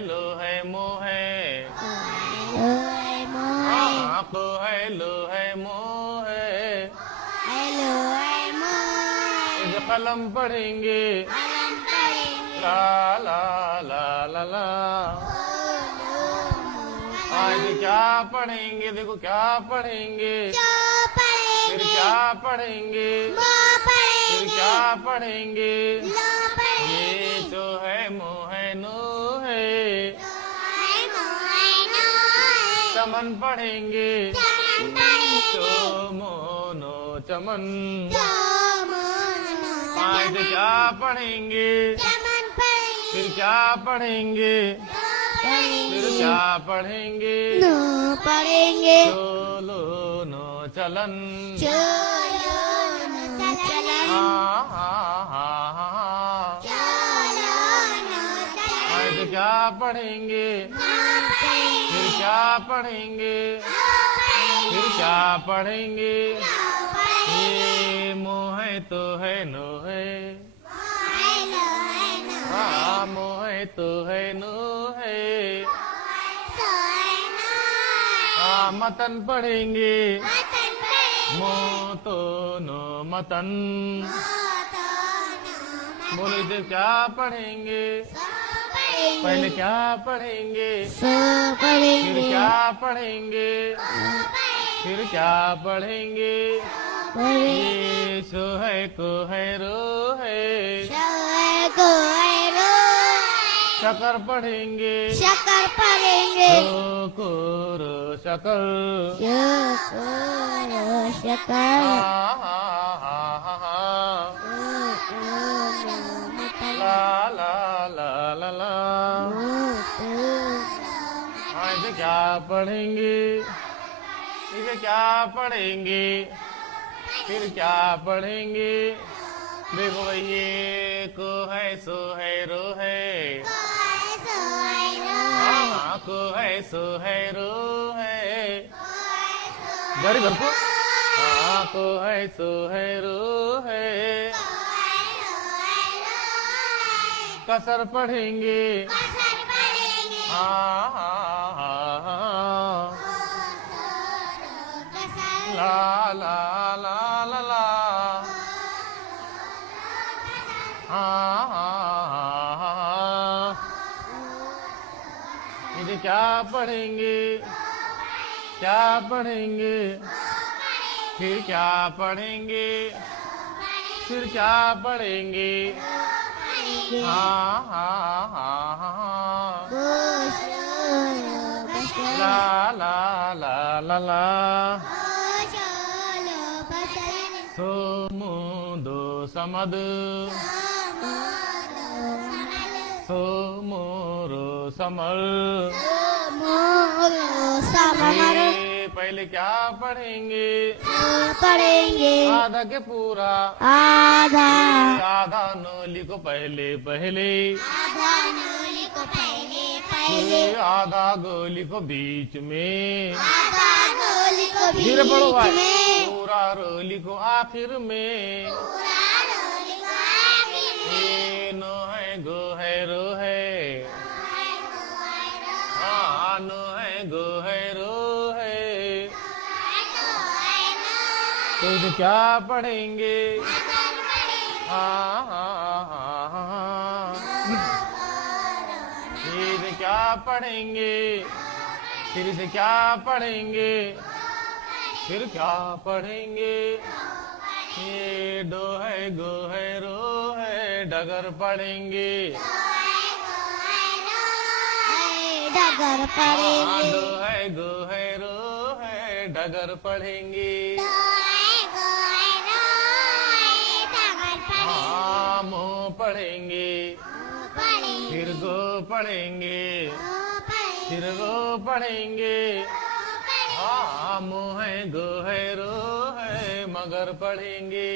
लो है मोह है को है लो है मोह है कलम पढ़ेंगे ला ला ला ला ला आज क्या पढ़ेंगे देखो क्या पढ़ेंगे फिर क्या पढ़ेंगे फिर क्या पढ़ेंगे ये जो है मोह नो है चमन पढ़ेंगे चो मोनो चमन आज क्या पढ़ेंगे फिर क्या पढ़ेंगे फिर क्या पढ़ेंगे चलो नो चलन आज क्या पढ़ेंगे फिर क्या पढ़ेंगे फिर क्या पढ़ेंगे ये मोह तो है नो है मोह तो है नो है मतन पढ़ेंगे मो तो नो मतन बोले इसे क्या पढ़ेंगे पहले क्या पढ़ेंगे फिर क्या पढ़ेंगे फिर क्या पढ़ेंगे ये सो है को है रो है शकर पढ़ेंगे को रो शकर ला ला ला ला ला इसे क्या पढ़ेंगे इसे क्या पढ़ेंगे फिर क्या पढ़ेंगे देखो भाई ये को है सो है रो है को है सो है रो है घर घर को है सो है रो है कसर पढ़ेंगे ला ला ला ला ला इसे क्या पढ़ेंगे क्या पढ़ेंगे फिर क्या पढ़ेंगे फिर क्या पढ़ेंगे ला ला ला ला ला सो दो समद सो मोरो समल पहले क्या पढ़ेंगे आधा के पूरा आधा नोली को पहले पहले आधा गोली को बीच में फिर पढ़ो पूरा रोली को आखिर में नो है गो है रो है नो है गो है रो है तो इसे क्या पढ़ेंगे इसे क्या पढ़ेंगे फिर इसे क्या पढ़ेंगे फिर क्या पढ़ेंगे ये डो है गो है रो है डगर पढ़ेंगे डगर पढ़ेंगे डो है गो है रो है डगर पढ़ेंगे मो पढ़ेंगे फिर गो पढ़ेंगे फिर रो पढ़ेंगे मो है गो है रो है मगर पढ़ेंगे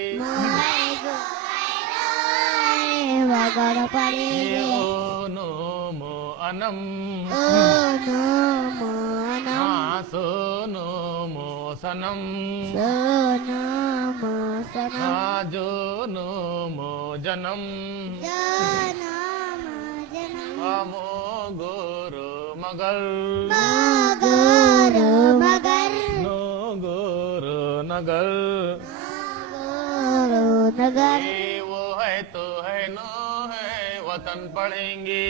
मगर पढ़ेंगे ओ नो मो अनम सो नो मो सनम जो नो मो जनम मो गुरु मगर मगर मगर नो गुरु नगर गुरु नगर ये वो है तो है नो है वतन पढ़ेंगे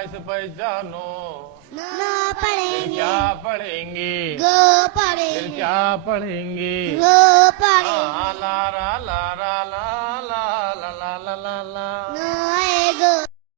इस पहचानो न पढ़ेंगे क्या पढ़ेंगे गो फिर पढ़ेंगे क्या पढ़ेंगे गो पढ़ेंगे ला ला ला ला ला ला ला ला ला ला ला